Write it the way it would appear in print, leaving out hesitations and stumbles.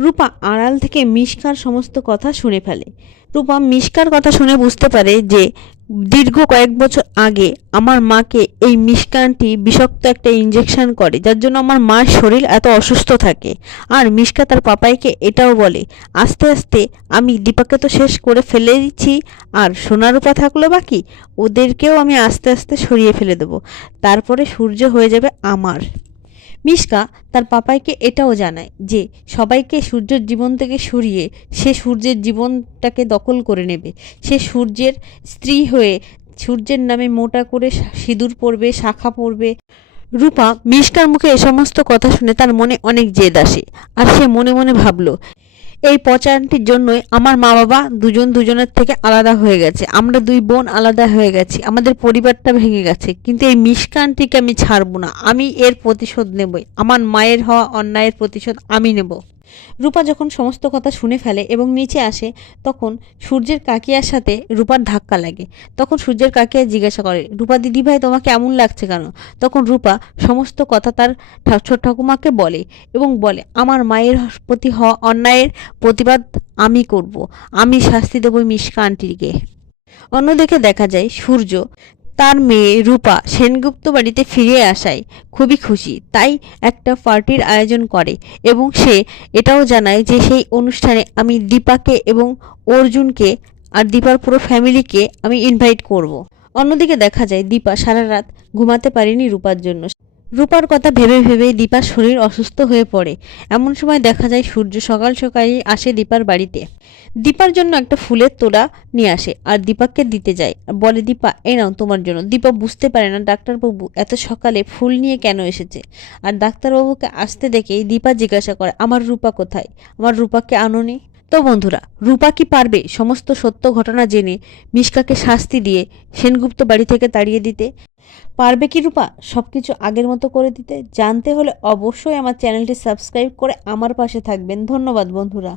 রূপা আড়াল থেকে মিশকার সমস্ত কথা শুনে ফেলে। রূপা মিশকার কথা শুনে বুঝতে পারে যে দীর্ঘ কয়েক বছর আগে আমার মাকে এই মিশকা আন্টি বিষাক্ত একটা ইঞ্জেকশন করে, যার জন্য আমার মার শরীর এত অসুস্থ থাকে। আর মিশকা তার পাপাইকে এটাও বলে, আস্তে আস্তে আমি দীপাকে তো শেষ করে ফেলে দিচ্ছি, আর সোনা রূপা থাকলো বাকি, ওদেরকেও আমি আস্তে আস্তে সরিয়ে ফেলে দেবো, তারপরে সূর্য হয়ে যাবে আমার। মিশকা তার পাপাইকে এটাও জানায় যে সবাইকে সূর্যের জীবন থেকে সরিয়ে সে সূর্যের জীবনটাকে দখল করে নেবে। সে সূর্যের স্ত্রী হয়ে সূর্যের নামে মোটা করে সিঁদুর পরবে, শাখা পরবে। রূপা মিশকার মুখে এ সমস্ত কথা শুনে তার মনে অনেক জেদ আসে। আর সে মনে মনে ভাবলো, এই পচা আন্টির জন্যই আমার মা বাবা দুজন দুজনের থেকে আলাদা হয়ে গেছে, আমরা দুই বোন আলাদা হয়ে গেছি, আমাদের পরিবারটা ভেঙে গেছে, কিন্তু এই মিশকা আন্টিকে আমি ছাড়বো না, আমি এর প্রতিশোধ নেবই, আমার মায়ের হওয়া অন্যায়ের প্রতিশোধ আমি নেব। রূপা যখন সমস্ত কথা শুনে ফেলে এবং নিচে আসে, তখন সূর্যের কাকিয়ার সাথে রূপার ধাক্কা লাগে। তখন সূর্যের কাকিয়া জিজ্ঞাসা করে, রূপা দিদি ভাই তোমাকে এমন লাগছে কেন? তখন রূপা সমস্ত কথা তার ছোট ঠাকুমাকে বলে এবং বলে, আমার মায়ের প্রতি হওয়া অন্যায়ের প্রতিবাদ আমি করব, আমি শাস্তি দেবো মিশকা আন্টিকে। অন্যদিকে দেখা যায় সূর্য তার মেয়ে রূপা সেনগুপ্ত বাড়িতে ফিরে আসায় খুবই খুশি, তাই একটা পার্টির আয়োজন করে এবং সে এটাও জানায় যে সেই অনুষ্ঠানে আমি দীপাকে এবং অর্জুনকে আর দীপার পুরো ফ্যামিলিকে আমি ইনভাইট করব। অন্যদিকে দেখা যায় দীপা সারা রাত ঘুমাতে পারেনি রূপার জন্য। রূপার কথা ভেবে ভেবে দীপার শরীর অসুস্থ হয়ে পড়ে। এমন সময় দেখা যায় সূর্য সকাল সকালই আসে দীপার বাড়িতে। দীপার জন্য একটা ফুলের তোড়া নিয়ে আসে আর দীপাকে দিতে যায়, বলে, দীপা এই নাও তোমার জন্য। দীপা বুঝতে পারে না ডাক্তারবাবু এত সকালে ফুল নিয়ে কেন এসেছে। আর ডাক্তারবাবুকে আসতে দেখেই দীপা জিজ্ঞাসা করে, আমার রূপা কোথায়, আমার রূপাকে আনোনি? তো বন্ধুরা, রূপা কি পারবে সমস্ত সত্য ঘটনা জেনে মিশকাকে শাস্তি দিয়ে সেনগুপ্ত বাড়ি থেকে তাড়িয়ে দিতে? পারবে কি রূপা সবকিছু আগের মতো করে দিতে? জানতে হলে অবশ্যই আমার চ্যানেলটি সাবস্ক্রাইব করে আমার পাশে থাকবেন। ধন্যবাদ বন্ধুরা।